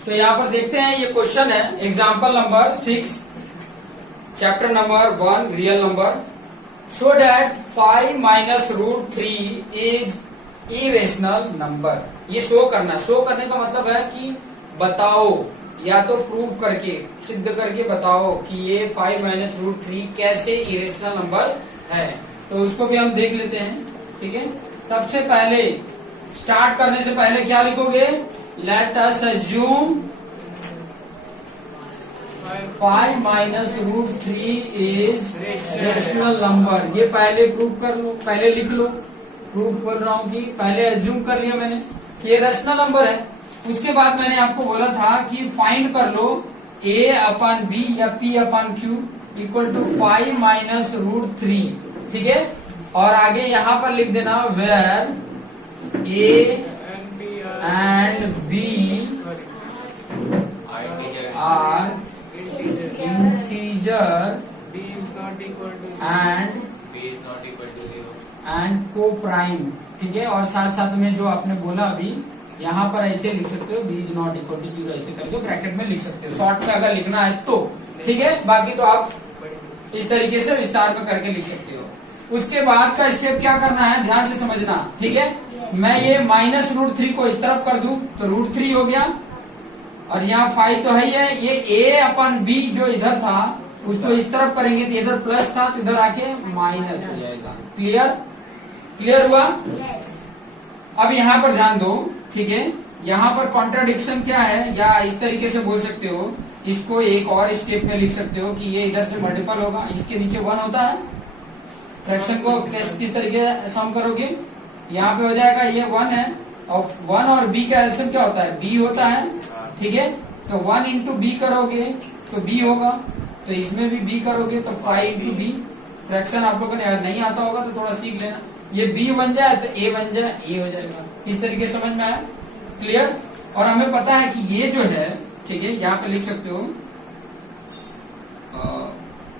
तो यहाँ पर देखते हैं, ये क्वेश्चन है example number 6 chapter number 1 real number. Show that 5 minus root 3 is irrational number. ये शो करना, शो करने का मतलब है कि बताओ या तो प्रूव करके, सिद्ध करके बताओ कि ये 5 माइनस रूट 3 कैसे इरेशनल नंबर है। तो उसको भी हम देख लेते हैं। ठीक है, सबसे पहले स्टार्ट करने से पहले क्या लिखोगे? Let us assume 5 minus root 3 is rational number. ये पहले प्रूव कर लो, पहले लिख लो। प्रूव बोल रहा हूँ कि पहले अज्यूम कर लिया मैंने कि ये रेशनल नंबर है। उसके बाद मैंने आपको बोला था कि फाइंड कर लो a अपन b या p upon q equal to 5 minus root 3। ठीक है, और आगे यहाँ पर लिख देना where a and b are integer and coprime. ठीक है, और साथ साथ में जो आपने बोला अभी यहाँ पर ऐसे लिख सकते हो, b is not equal to 0 ऐसे करके ब्रैकेट में लिख सकते हो, शॉर्ट में अगर लिखना है तो। ठीक है, बाकी तो आप इस तरीके से विस्तार में करके लिख सकते हो। उसके बाद का स्टेप क्या करना है, ध्यान से समझना। ठीक है, मैं ये माइनस रूट 3 को इस तरफ कर दूं तो रूट 3 हो गया, और यहाँ 5 तो है ही है। ये a अपन b जो इधर था उसको इस तरफ करेंगे तो इधर प्लस था तो इधर आके माइनस हो जाएगा। क्लियर? क्लियर हुआ? अब यहाँ पर ध्यान दो। ठीक है, यहाँ पर कॉन्ट्राडिक्शन क्या है, या इस तरीके से बोल सकते हो, इसको एक और स्टेप में लिख सकते हो कि ये इधर से मल्टीपल होगा, इसके नीचे 1 होता है। फ्रैक्शन को किस तरीके से सम करोगे, यहाँ पे हो जाएगा ये 1 है, और 1 और b का एलसीएम क्या होता है, b होता है। ठीक है, तो 1 इंटू बी करोगे तो b होगा, तो इसमें भी b करोगे तो 5 इंटू बी। फ्रैक्शन आप लोगों ने नहीं आता होगा तो थोड़ा सीख लेना। ये b बन जाए तो a बन जाए, a हो जाएगा। इस तरीके से समझ में आया? क्लियर? और हमें पता है कि ये जो है, ठीक है, यहाँ पे लिख सकते हो,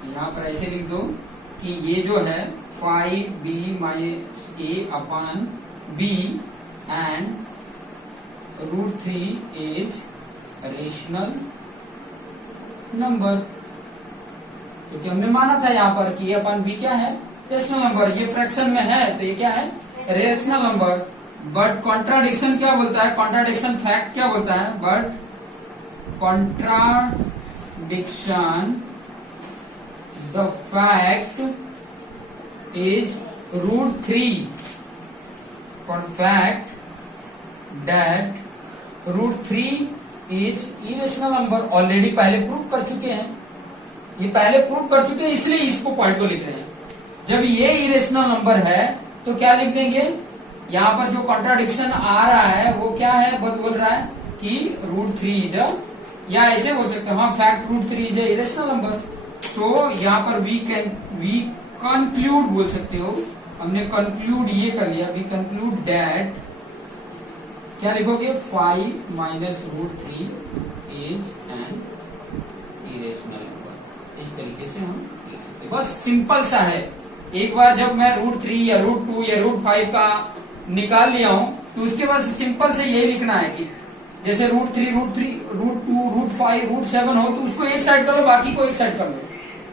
यहाँ पर ऐसे लिख दो कि ये जो है 5b minus a upon b and root 3 is rational number. क्योंकि हमने माना था यहाँ पर कि a अपॉन b क्या है, रेशनल नंबर। ये फ्रैक्शन में है तो ये क्या है, रेशनल नंबर। बट कॉन्ट्राडिक्शन क्या बोलता है, कॉन्ट्राडिक्शन फैक्ट क्या बोलता है, but contradiction the fact is root 3 fact that root 3 is irrational number. Already पहले प्रूव कर चुके हैं, ये पहले प्रूव कर चुके हैं, इसलिए इसको पॉइंट को लिख रहे हैं। जब ये इरेशनल नंबर है तो क्या लिख देंगे, यहाँ पर जो कॉन्ट्राडिक्शन आ रहा है वो क्या है, बोल रहा है कि रूट 3 इज, या ऐसे बोल सकते हैं, हाँ, fact root 3 is irrational number. तो यहाँ पर वी कंक्लूड बोल सकते हो, हमने कंक्लूड ये कर लिया, वी कंक्लूड दैट, क्या लिखोगे, 5 minus root 3 is an irrational number. इस तरीके से हम लिख सकते हैं, बहुत सिंपल सा है। एक बार जब मैं रूट 3 या रूट 2 या रूट 5 का निकाल लिया हूं तो उसके बाद सिंपल से यही लिखना है कि जैसे रूट 3, रूट 2, रूट 5, रूट 7 हो तो उसको एक साइड करो, बाकी को एक साइड कर लो,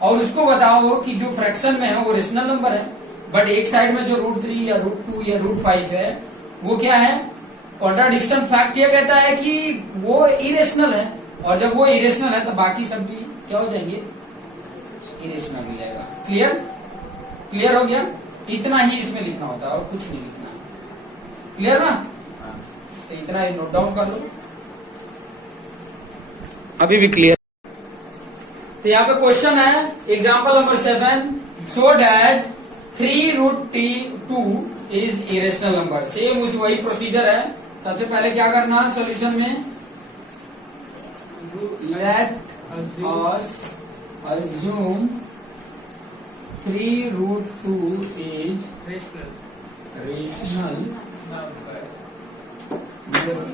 और उसको बताओ कि जो फ्रैक्शन में है वो रेशनल नंबर है। बट एक साइड में जो रूट 3 या रूट 2 या रूट 5 है वो क्या है, कॉन्ट्राडिक्शन फैक्ट ये कहता है कि वो इरेशनल है, और जब वो इरेशनल है तो बाकी सब भी क्या हो जाएंगे, इरेशनल हो जाएगा। क्लियर? क्लियर हो गया? इतना ही इसमें लिखना होता है और कुछ नहीं लिखना है। क्लियर ना? तो इतना ही नोट डाउन कर लो, अभी भी क्लियर। तो यहाँ पे क्वेश्चन है example number 7, show that 3 root 2 is irrational number. Same उस वही प्रोसीजर है। सबसे पहले क्या करना है सॉल्यूशन में, let us assume 3 root 2 is rational number.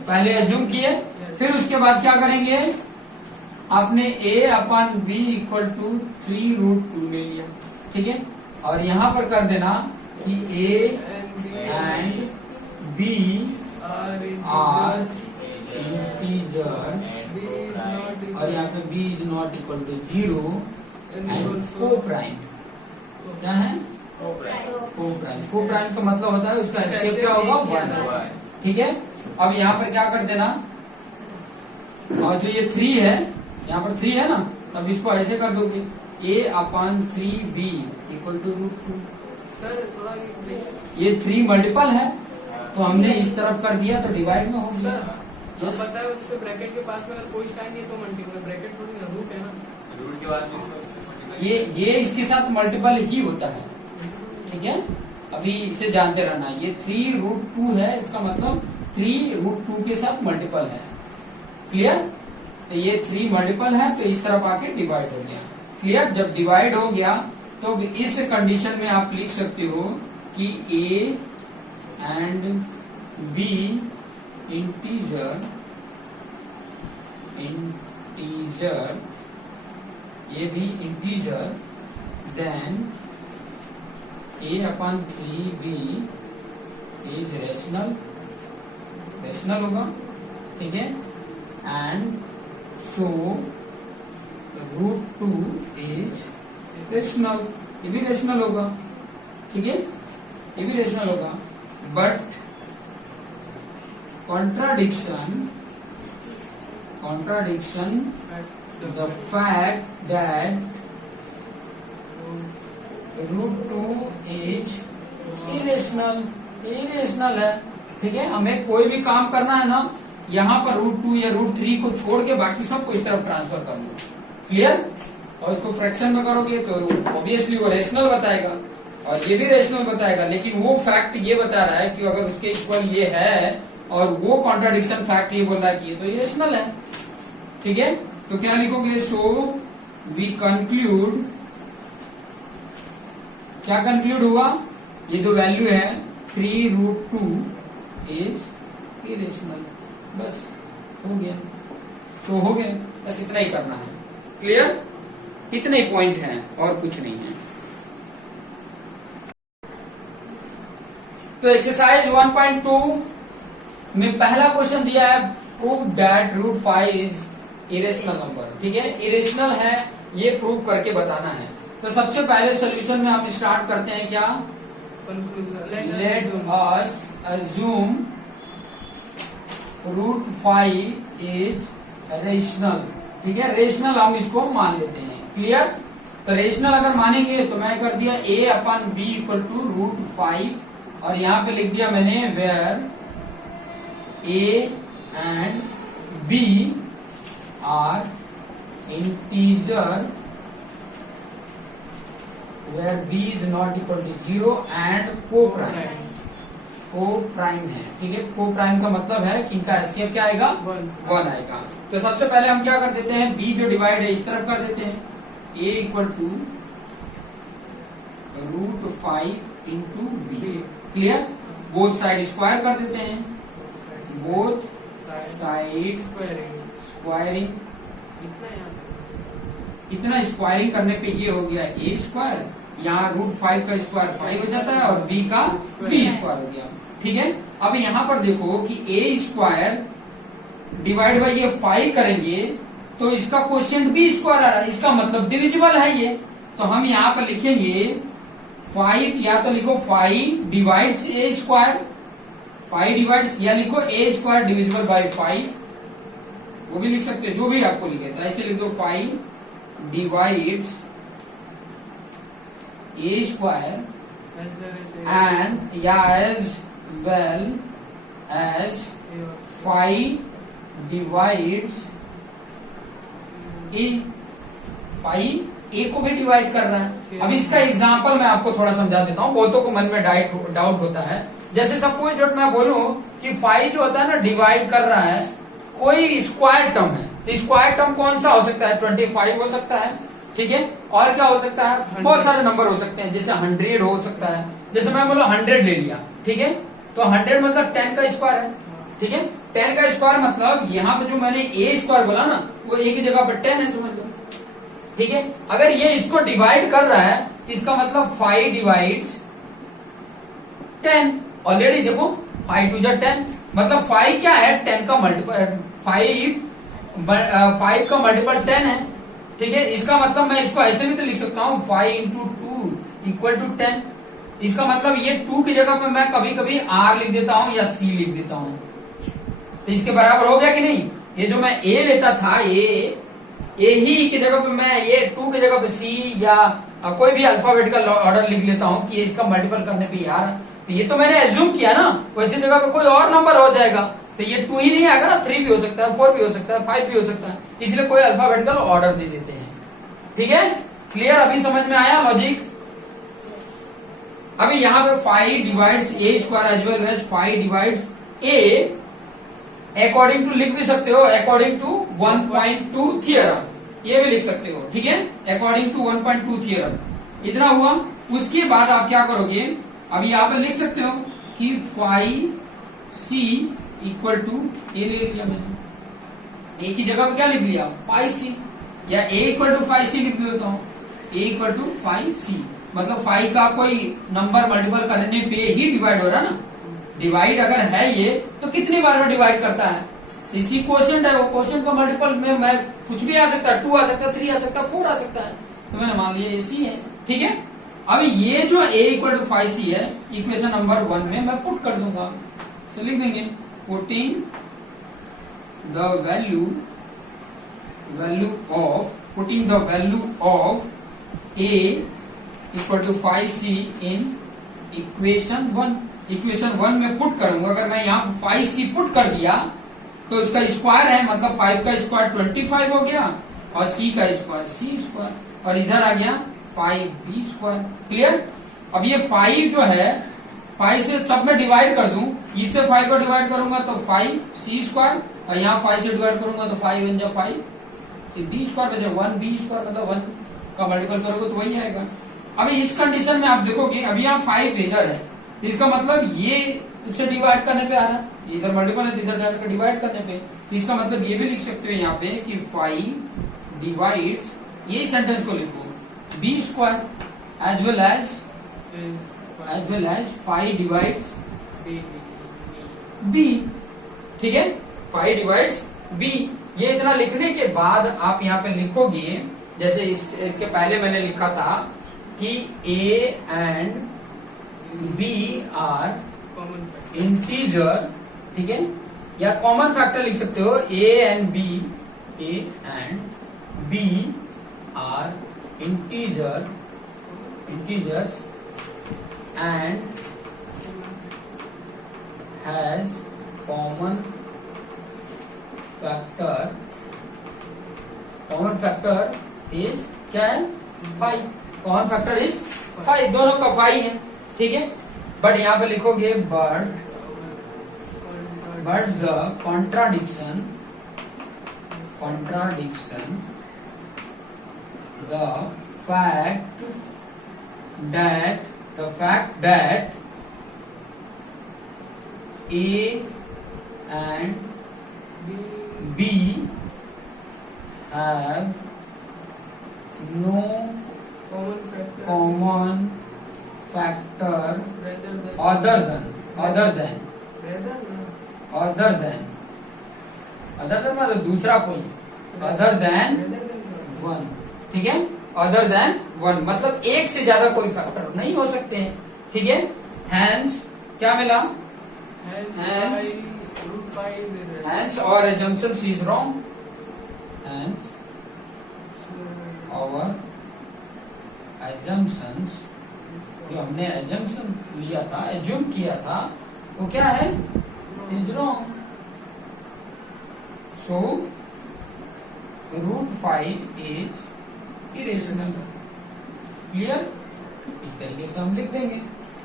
पहले अज्यूम किए, फिर उसके बाद क्या करेंगे, आपने a upon b equal to 3 root 2 ले लिया। ठीक है, और यहां पर कर देना कि a and b are integer और यहाँ पे b is not equal to 0 and coprime. क्या है? को प्राइम। को प्राइम का मतलब होता है उसका एचसीएफ क्या होगा? 1। ठीक है, अब यहाँ पर क्या कर देना, और जो ये 3 है, यहाँ पर 3 है ना, अब इसको ऐसे कर दोगे a/3b इक्वल टू √2। ये 3 मल्टीपल है तो हमने इस तरफ कर दिया तो डिवाइड में हो गया। yes? पता है जैसे ब्रैकेट के पास में अगर कोई साइन नहीं है तो मल्टीपल, ब्रैकेट थोड़ी ना, रूट है ना, रूट के बाद ये इसके साथ मल्टीपल ही होता है। ठीक है, अभी इसे जानते रहना, ये 3√2 है, इसका मतलब 3√2 के साथ मल्टीपल है। क्लियर? तो ये 3 मल्टीपल है तो इस तरफ आके डिवाइड हो गया। क्लियर? जब डिवाइड हो गया तो इस कंडीशन में आप लिख सकते हो कि a एंड b इंटीजर ये भी integer, then a/3b is rational होगा। ठीक है, एंड सो √2 इज रेशनल, ये भी रेशनल होगा। ठीक है, ये भी रेशनल होगा, but contradiction the fact that √2 is irrational है। ठीक है, हमें कोई भी काम करना है ना, यहाँ पर √2 या √3 को छोड़ के बाकी सबको इस तरफ ट्रांसफर कर लो। क्लियर? और इसको फ्रैक्शन में करोगे तो ऑब्वियसली वो रेशनल बताएगा और ये भी रेशनल बताएगा, लेकिन वो फैक्ट ये बता रहा है कि अगर उसके इक्वल ये है और वो कॉन्ट्राडिक्शन फैक्ट ये बोल रहा है कि ये तो इरेशनल है। ठीक है, तो क्या लिखोगे? सो वी कंक्लूड, क्या कंक्लूड हुआ? ये जो वैल्यू है 3√2 इज इरेशनल। बस हो गया, तो हो गया, बस इतना ही करना है। क्लियर? इतने ही पॉइंट हैं और कुछ नहीं है। तो एक्सरसाइज 1.2 में पहला क्वेश्चन दिया है, prove that √5 is irrational number. ठीक है, इरेशनल है ये प्रूव करके बताना है। तो सबसे पहले सॉल्यूशन में हम स्टार्ट करते हैं क्या? Late us assume √5 is rational. ठीक है, रेशनल हम इसको मान लेते हैं। क्लियर? तो रेशनल अगर मानेंगे तो मैं कर दिया a/b इक्वल टू √5 और यहाँ पे लिख दिया मैंने where a and b are integer where b is not equal to 0 and coprime है। ठीक है, को प्राइम का मतलब है कि इनका एचसीएफ क्या आएगा? 1 आएगा। तो सबसे पहले हम क्या कर देते हैं, b जो डिवाइड है इस तरफ कर देते हैं, a equal to √5 into b। Clear? Both side square कर देते हैं, बोथ साइड स्क्वायरिंग। इतना स्क्वायरिंग करने पे ये हो गया a स्क्वायर, यहाँ √5 का स्क्वायर 5 हो जाता है और b का b स्क्वायर हो गया। ठीक है, अब यहाँ पर देखो कि a स्क्वायर डिवाइड बाई ये 5 करेंगे तो इसका क्वोशिएंट b स्क्वायर आ रहा है, इसका मतलब डिविजिबल है ये। तो हम यहाँ पर लिखेंगे 5, या तो लिखो 5 डिवाइड्स a स्क्वायर, 5 डिवाइड्स, या लिखो a स्क्वायर डिविजिबल बाई 5, वो भी लिख सकते हो, जो भी आपको लिखे। तो ऐसे लिख दो 5 डिवाइड्स a स्क्वायर एंड या as well as 5 divides a। 5 a को भी डिवाइड कर रहा है। अब इसका एग्जांपल मैं आपको थोड़ा समझा देता हूँ, बहुतों को मन में डाउट होता है। जैसे सपोज जो मैं बोलूं कि 5 जो होता है ना डिवाइड कर रहा है कोई स्क्वायर टर्म है, तो स्क्वायर टर्म कौन सा हो सकता है? 25 हो सकता है। ठीक है, और क्या हो सकता है? बहुत सारे नंबर हो सकते हैं, जैसे 100 हो सकता है। जैसे मैं बोलो 100 ले लिया, ठीक है, तो 100 मतलब 10 का स्क्वायर है। ठीक है, 10 का स्क्वायर मतलब यहाँ पे जो मैंने a स्क्वायर बोला ना वो a की जगह पर 10 है, समझ लो। ठीक है, अगर ये इसको डिवाइड कर रहा है तो इसका मतलब 5 डिवाइड्स 10। ऑलरेडी देखो 5 2 10, मतलब 5 क्या है, 10 का मल्टीपल, 5 का मल्टीपल 10 है। ठीक है, इसका मतलब मैं इसको ऐसे भी तो लिख सकता हूँ 5 इंटू 2 इक्वल टू 10। इसका मतलब ये 2 की जगह पे मैं कभी कभी R लिख देता हूँ या C लिख देता हूँ, तो इसके बराबर हो गया कि नहीं। ये जो मैं A लेता था, ए ही की जगह पे मैं ये 2 की जगह पे C या कोई भी अल्फाबेटिकल ऑर्डर लिख लेता हूँ कि इसका मल्टीपल करने पे यार, तो ये तो मैंने एज्यूम किया ना, वैसी जगह पे कोई और नंबर हो जाएगा, तो ये 2 ही नहीं आएगा ना, 3 भी हो सकता है, 4 भी हो सकता है, 5 भी हो सकता है, इसलिए कोई अल्फाबेटिकल ऑर्डर दे देते हैं। ठीक है, क्लियर, अभी समझ में आया लॉजिक। अभी यहाँ पे 5 divides a square as well as 5 divides a, according to लिख भी सकते हो, अकॉर्डिंग टू 1.2 थियरम, ये भी लिख सकते हो। ठीक है, अकॉर्डिंग टू 1.2 थियरम, इतना हुआ। उसके बाद आप क्या करोगे, अभी यहाँ पे लिख सकते हो कि 5c इक्वल टू, ए ले लिया मैंने, ए की जगह पे क्या लिख लिया 5c, या a इक्वल टू 5c लिख लेता हूँ, a इक्वल टू 5c, मतलब 5 का कोई नंबर मल्टीपल करने पे ही डिवाइड हो रहा है ना। डिवाइड अगर है ये तो कितनी बार में डिवाइड करता है, इसी क्वोशंट है, वो क्वोशंट का मल्टीपल में मैं कुछ भी आ सकता है, 2 आ सकता है, 3 आ सकता है, 4 आ सकता है, तो मैंने मान लिया AC है। ठीक है, अभी ये जो a इक्वल टू 5c है, इक्वेशन नंबर 1 में मैं पुट कर दूंगा, तो लिख देंगे putting the value of a equal to 5c in equation 1। Equation 1 में पुट करूंगा, अगर मैं यहाँ 5c पुट कर दिया तो इसका स्क्वायर है, मतलब 5 का स्क्वायर 25 हो गया, और c का स्क्वायर c स्क्वायर, और इधर आ गया 5b स्क्वायर। क्लियर, अब ये 5 जो है 5 से सब में डिवाइड कर दूं, इससे 5 को डिवाइड करूंगा तो 5c स्क्वायर, और यहाँ 5 से डिवाइड करूंगा तो 5 बन जाए 5, b स्क्वायर बन जाए 1b स्क्वायर, मतलब 1 का मल्टीपल करोगे तो वही आएगा। अभी इस कंडीशन में आप देखोगे, अभी यहाँ 5 इधर है, इसका मतलब ये उससे डिवाइड करने पे आ रहा है, इधर मल्टीपल है, इधर जाकर डिवाइड करने पे, तो इसका मतलब ये भी लिख सकते हो यहाँ पे कि 5 डिवाइड्स, ये सेंटेंस को लिखो b square as well as 5 divides b। ठीक है, 5 डिवाइड्स b। ये इतना लिखने के बाद आप यहाँ पे लिखोगे, जैसे इसके पहले मैंने लिखा था कि a and b are integer. ठीक है, या कॉमन फैक्टर लिख सकते हो, a and b are integers and has common factor is क्या है 5, कॉमन फैक्टर इज 5, दोनों का 5 है। ठीक है, बट यहाँ पे लिखोगे but the contradiction the fact that A and B have no common factor other than मतलब दूसरा कोई, other than 1। ठीक है, other than 1 मतलब एक से ज्यादा कोई फैक्टर नहीं हो सकते हैं। ठीक है, hence क्या मिला, hence our assumption is wrong, hence our assumptions, जो हमने assumption लिया था, assume किया था, वो क्या है, is wrong। So √5 is irrational। Clear, इस तरीके से हम लिख देंगे।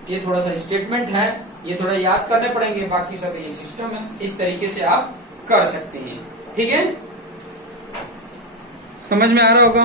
ये थोड़ा सा स्टेटमेंट है, ये थोड़ा याद करने पड़ेंगे, बाकी सब ये सिस्टम है, इस तरीके से आप कर सकते हैं। ठीक है, समझ में आ रहा होगा।